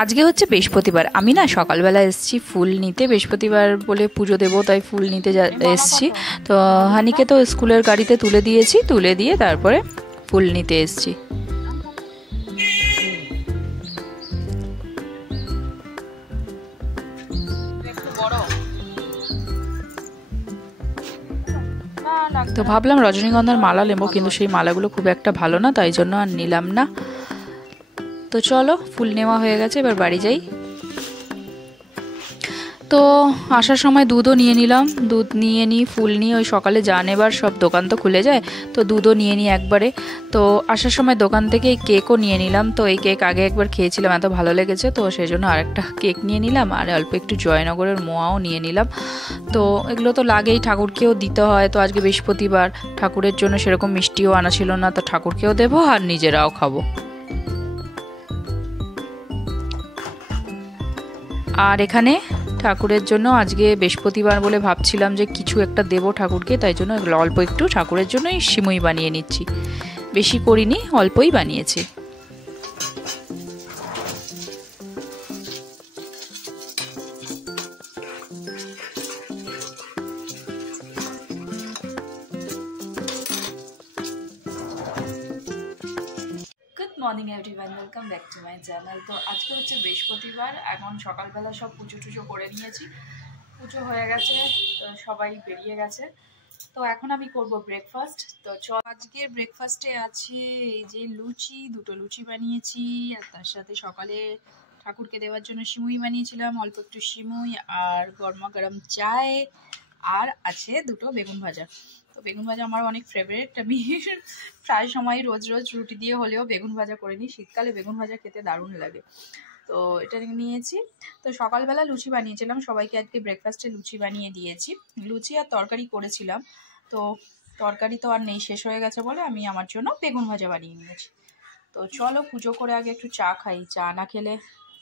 আজকে হচ্ছে বৃহস্পতিবার, আমি না সকালবেলা এসেছি ফুল নিতে, বৃহস্পতিবার বলে পুজো দেবো তাই ফুল নিতে এসেছি। তো হানিকে তো স্কুলের গাড়িতে তুলে দিয়েছি, তুলে দিয়ে তারপরে ফুল নিতে এসেছি। তো ভাবলাম রজনীগন্ধার মালা নেবো, কিন্তু সেই মালাগুলো খুব একটা ভালো না, তাই জন্য আর নিলাম না। তো চলো, ফুল নেওয়া হয়ে গেছে, এবার বাড়ি যাই। তো আসার সময় দুধও নিয়ে নিলাম, দুধ নিয়ে নিই, ফুল নিয়ে ওই সকালে যা নেবার সব দোকান তো খুলে যায়, তো দুধও নিয়ে নিই একবারে। তো আসার সময় দোকান থেকে এই কেকও নিয়ে নিলাম। তো এই কেক আগে একবার খেয়েছিলাম, এত ভালো লেগেছে, তো সেই জন্য আরেকটা কেক নিয়ে নিলাম, আর অল্প একটু জয়নগরের মোয়াও নিয়ে নিলাম। তো এগুলো তো লাগেই, ঠাকুরকেও দিতে হয়। তো আজকে বৃহস্পতিবার, ঠাকুরের জন্য সেরকম মিষ্টিও আনা ছিল না, তো ঠাকুরকেও দেবো আর নিজেরাও খাবো। আর এখানে ঠাকুরের জন্য আজকে বৃহস্পতিবার বলে ভাবছিলাম যে কিছু একটা দেবো ঠাকুরকে, তাই জন্য অল্প একটু ঠাকুরের জন্যই সিমুই বানিয়ে নিচ্ছি, বেশি করিনি, অল্পই বানিয়েছি। Morning everyone, welcome back to my channel. তো আজকে হচ্ছে বৃহস্পতিবার, এখন সকালবেলা সব পুজো টুজো করে নিয়েছি, পুজো হয়ে গেছে, তো সবাই বেরিয়ে গেছে। তো এখন আমি করব ব্রেকফাস্ট। তো আজকের ব্রেকফাস্টে আছে এই যে লুচি, দুটো লুচি বানিয়েছি, আর তার সাথে সকালে ঠাকুরকে দেওয়ার জন্য সিমুই বানিয়েছিলাম, অল্প একটু সিমুই আর গরমা গরম চায়, আর আছে দুটো বেগুন ভাজা। তো বেগুন ভাজা আমার অনেক ফেভারিট, আমি প্রায় সময় রোজ রোজ রুটি দিয়ে হলেও বেগুন ভাজা করে নিই, শীতকালে বেগুন ভাজা খেতে দারুণ লাগে। তো এটা নিয়েছি। তো সকালবেলা লুচি বানিয়েছিলাম, সবাইকে আজকে ব্রেকফাস্টে লুচি বানিয়ে দিয়েছি, লুচি আর তরকারি করেছিলাম। তো তরকারি তো আর নেই, শেষ হয়ে গেছে বলে আমি আমার জন্য বেগুন ভাজা বানিয়ে নিয়েছি। তো চলো পুজো করে আগে একটু চা খাই, চা না খেলে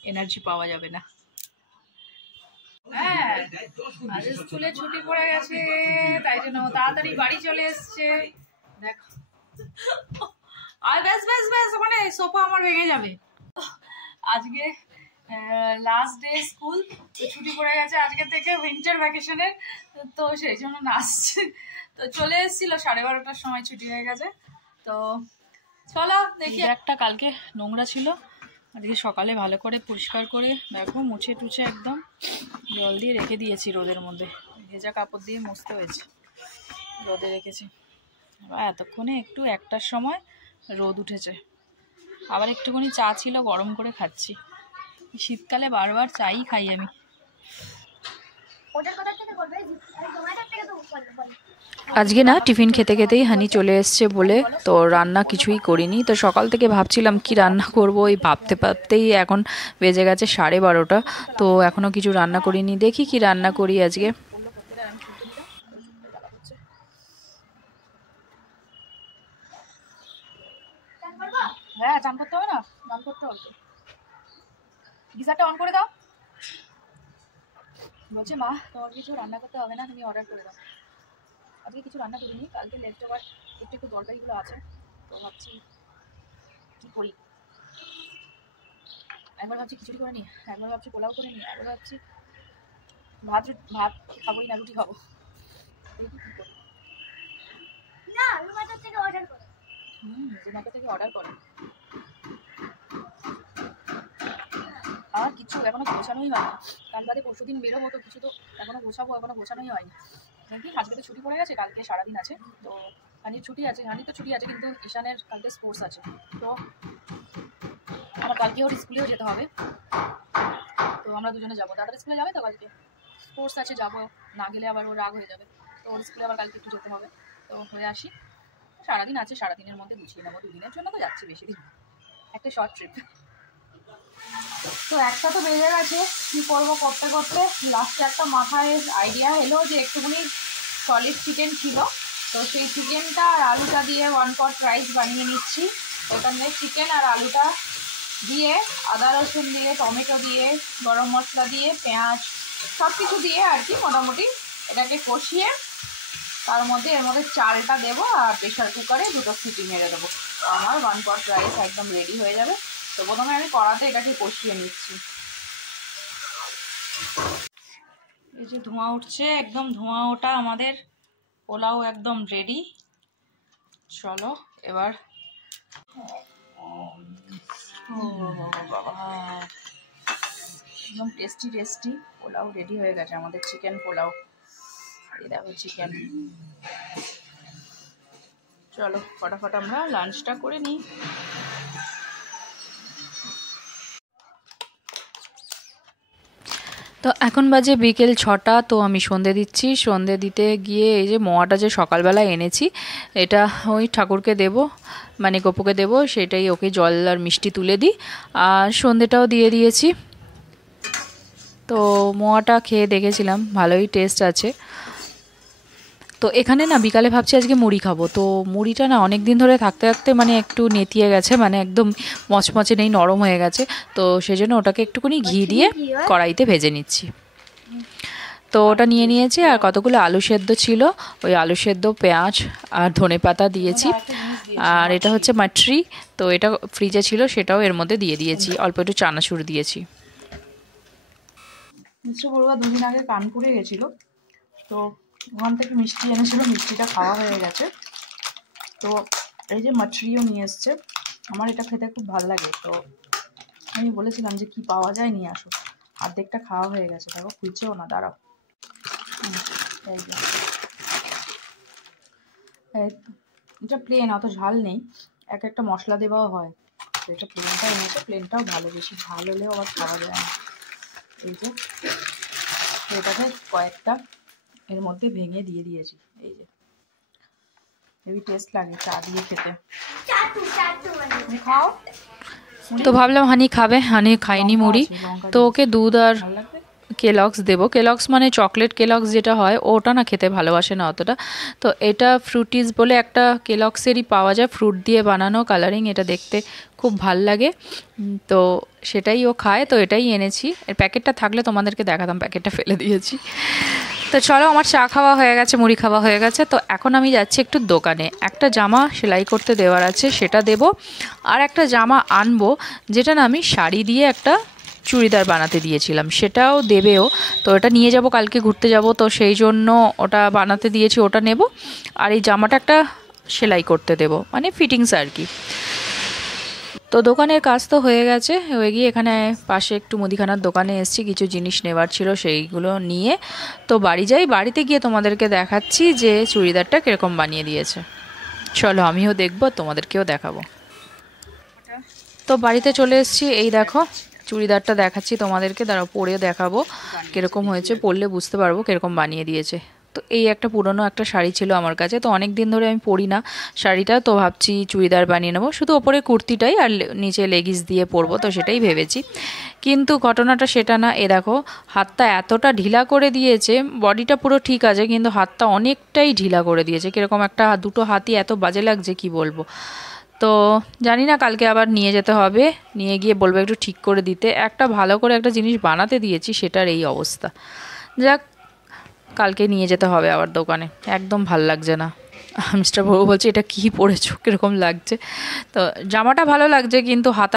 এনার্জি পাওয়া যাবে না। হ্যাঁ, আজ স্কুলে ছুটি পড়ে গেছে, তাই জন্য তাড়াতাড়ি বাড়ি চলে এসছে। দেখো, আর ব্যাস ব্যাস ব্যাস, মানে সোফা আমার ভেঙে যাবে। আজকে লাস্ট ডে স্কুল, তো ছুটি পড়ে গেছে আজকে থেকে উইন্টার ভ্যাকেশনের, তো সেই জন্য নাচছে। তো চলে এসেছিল 12:30টার সময়, ছুটি হয়ে গেছে। তো চলো দেখি। একটা কালকে নোংরা ছিল, আজকে সকালে ভালো করে পরিষ্কার করে দেখো মুছে টুছে একদম জল দিয়ে রেখে দিয়েছি রোদের মধ্যে, ভেজা কাপড় দিয়ে মুছতে হয়েছে, রোদে রেখেছি। এতক্ষণে একটু 1টার সময় রোদ উঠেছে, আবার একটুখানি চা ছিল গরম করে খাচ্ছি। শীতকালে বারবার চাই খাই আমি। আজকে না টিফিন খেতে খেতেই হানি চলে এসছে বলে তো রান্না কিছুই করিনি। তো সকাল থেকে ভাবছিলাম কি রান্না করব, এই ভাবতে ভাবতেই এখন বেজে গেছে 12:30। তো এখনও কিছু রান্না করিনি, দেখি কি রান্না করি আজকে। হ্যাঁ, চান করতে হবে না, চান করতে হবে। গিজারটা অন করে দাও। বলছে মা তোমার কিছু রান্না করতে হবে না, তুমি অর্ডার করে দাও। আজকে কিছু রান্না করিনি, কালকে লেফট ওভার একটু একটু তরকারিগুলো আছে, তো ভাবছি কি করি। একবার ভাবছি খিচুড়ি করে নিই, একবার ভাবছি পোলাও করে নিই, একবার ভাবছি ভাত খাবোই না, রুটি খাবো। জোম্যাটো থেকে অর্ডার করে। আর কিছু এখনো গোছানোই হয়নি, কাল বাদে পরশুদিন বেরোবো, তো কিছু তো এখনো গোছাবো, এখনো গোছানোই হয়নি। দেখি, আজকে তো ছুটি পড়ে গেছে, কালকে সারাদিন আছে। তো হানির ছুটি আছে, হানির তো ছুটি আছে, কিন্তু ঈশানের কালকে স্পোর্টস আছে। তো আমার কালকে ওর স্কুলেও যেতে হবে, তো আমরা দুজনে যাবো। দাদার স্কুলে যাবে, তো কালকে স্পোর্টস আছে, যাবো, না গেলে আবার ওর রাগ হয়ে যাবে। তো ওর স্কুলে আবার কালকে একটু যেতে হবে, তো হয়ে আসি। সারাদিন আছে, সারাদিনের মধ্যে গুছিয়ে নেবো, 2 দিনের জন্য তো যাচ্ছি, বেশি দিন, একটা শর্ট ট্রিপ। তো একটা তো বেজে গেছে, কী করবো করতে করতে লাস্টে একটা মাথায় আইডিয়া এলো যে একটুখানি সলিড চিকেন ছিল, তো সেই চিকেনটা আর আলুটা দিয়ে 1 পট রাইস বানিয়ে নিচ্ছি। ওখানে চিকেন আর আলুটা দিয়ে আদা রসুন দিয়ে, টমেটো দিয়ে, গরম মশলা দিয়ে, পেঁয়াজ সব কিছু দিয়ে আর কি মোটামুটি এটাকে কষিয়ে তার মধ্যে এর মধ্যে চালটা দেবো, আর প্রেশার কুকারে 2টো সিটি মেরে দেবো। তো আমার 1 পট রাইস একদম রেডি হয়ে যাবে। তো প্রথমে আমি কড়াতে এটাকে কষিয়ে নিচ্ছি। এই যে ধোঁয়া উঠছে, একদম ধোঁয়া ওটা আমাদের পোলাও একদম রেডি। চলো এবার একদম টেস্টি টেস্টি পোলাও রেডি হয়ে গেছে আমাদের, চিকেন পোলাও। এই দেখো চিকেন। চলো ফটাফট আমরা লাঞ্চটা করে নিই। তো এখন বাজে বিকেল 6টা। তো আমি সন্ধে দিচ্ছি। সন্ধে দিতে গিয়ে এই যে মোয়াটা যে সকালবেলা এনেছি, এটা ওই ঠাকুরকে দেব, মানে গপুকে দেব, সেটাই ওকে জল আর মিষ্টি তুলে দিই। আর সন্ধেটাও দিয়ে দিয়েছি। তো মোয়াটা খেয়ে দেখেছিলাম, ভালোই টেস্ট আছে। তো এখানে না বিকালে ভাবছি আজকে মুড়ি খাবো। তো মুড়িটা না অনেক দিন ধরে থাকতে থাকতে মানে একটু নেতিয়ে গেছে, মানে একদম মচমচে নেই, নরম হয়ে গেছে। তো সেজন্য ওটাকে একটুখানি ঘি দিয়ে কড়াইতে ভেজে নিচ্ছি। তো ওটা নিয়ে নিয়েছি, আর কতগুলো আলু সেদ্ধ ছিল, ওই আলু সেদ্ধ, পেঁয়াজ আর ধনেপাতা দিয়েছি। আর এটা হচ্ছে মাটরি, তো এটা ফ্রিজে ছিল, সেটাও এর মধ্যে দিয়ে দিয়েছি। অল্প একটু চানাচুর দিয়েছি। মিষ্টি বড়ুয়া 2 দিন আগে কানপুরে গেছিলো, তো ওখান থেকে মিষ্টি এনেছিল, মিষ্টিটা খাওয়া হয়ে গেছে। তো এই যে মাছরিও নিয়ে এসছে, আমার এটা খেতে খুব ভালো লাগে। তো আমি বলেছিলাম যে কি পাওয়া যায় নিয়ে আসো, অর্ধেকটা খাওয়া হয়ে গেছে। দেখো খুলছেও না, দাঁড়াও। এই যে এটা প্লেন, অত ঝাল নেই, এক একটা মশলা দেওয়াও হয়। তো এটা প্লেনটা এনেছে, প্লেনটাও ভালো, বেশি ঝাল হলেও আবার খাওয়া যায় না। এই যে এটাকে কয়েকটা এর মধ্যে ভেঙে দিয়ে দিয়েছি। এই যে হেভি টেস্ট লাগে চা দিয়ে খেতে। খাও। তো ভাবলাম হানি খাবে, হানি খাইনি মুড়ি, তো ওকে দুধ আর কেলক্স দেবো। কেলক্স মানে চকলেট কেলক্স যেটা হয়, ওটা না খেতে ভালোবাসে না অতটা। তো এটা ফ্রুটিস বলে একটা কেলক্সেরই পাওয়া যায়, ফ্রুট দিয়ে বানানো, কালারিং, এটা দেখতে খুব ভাল লাগে। তো সেটাই ও খায়, তো এটাই এনেছি। এর প্যাকেটটা থাকলে তোমাদেরকে দেখাতাম, প্যাকেটটা ফেলে দিয়েছি। তো চলো, আমার চা খাওয়া হয়ে গেছে, মুড়ি খাওয়া হয়ে গেছে। তো এখন আমি যাচ্ছি একটু দোকানে, একটা জামা সেলাই করতে দেওয়ার আছে, সেটা দেব। আর একটা জামা আনবো, যেটা না আমি শাড়ি দিয়ে একটা চুড়িদার বানাতে দিয়েছিলাম, সেটাও দেবেও। তো এটা নিয়ে যাব, কালকে ঘুরতে যাব, তো সেই জন্য ওটা বানাতে দিয়েছি, ওটা নেব। আর এই জামাটা একটা সেলাই করতে দেব, মানে ফিটিংস আর কি। তো দোকানের কাজ তো হয়ে গেছে, হয়ে গিয়ে এখানে পাশে একটু মুদিখানার দোকানে এসেছি, কিছু জিনিস নেওয়ার ছিল, সেইগুলো নিয়ে তো বাড়ি যাই। বাড়িতে গিয়ে তোমাদেরকে দেখাচ্ছি যে চুড়িদারটা কীরকম বানিয়ে দিয়েছে। চলো আমিও দেখবো, তোমাদেরকেও দেখাবো। তো বাড়িতে চলে এসেছি, এই দেখো চুড়িদারটা দেখাচ্ছি তোমাদেরকে, দাঁড়াও পরে দেখাবো কীরকম হয়েছে, পরলে বুঝতে পারবো কীরকম বানিয়ে দিয়েছে। তো এই একটা পুরনো একটা শাড়ি ছিল আমার কাছে, তো অনেক দিন ধরে আমি পরি না শাড়িটা, তো ভাবছি চুড়িদার বানিয়ে নেবো, শুধু ওপরে কুর্তিটাই আর নিচে লেগিস দিয়ে পরবো, তো সেটাই ভেবেছি। কিন্তু ঘটনাটা সেটা না। এ দেখো হাতটা এতটা ঢিলা করে দিয়েছে, বডিটা পুরো ঠিক আছে কিন্তু হাতটা অনেকটাই ঢিলা করে দিয়েছে, কীরকম একটা দুটো হাতই এত বাজে লাগছে কি বলবো। তো জানি না, কালকে আবার নিয়ে যেতে হবে, নিয়ে গিয়ে বলবো একটু ঠিক করে দিতে। একটা ভালো করে একটা জিনিস বানাতে দিয়েছি, সেটার এই অবস্থা। যাক, কালকে নিয়ে যেতে হবে আবার দোকানে, একদম ভাল লাগছে না। মিস্টার বাবু বলছে এটা কী পরেছো, কীরকম লাগছে। তো জামাটা ভালো লাগছে, কিন্তু হাতা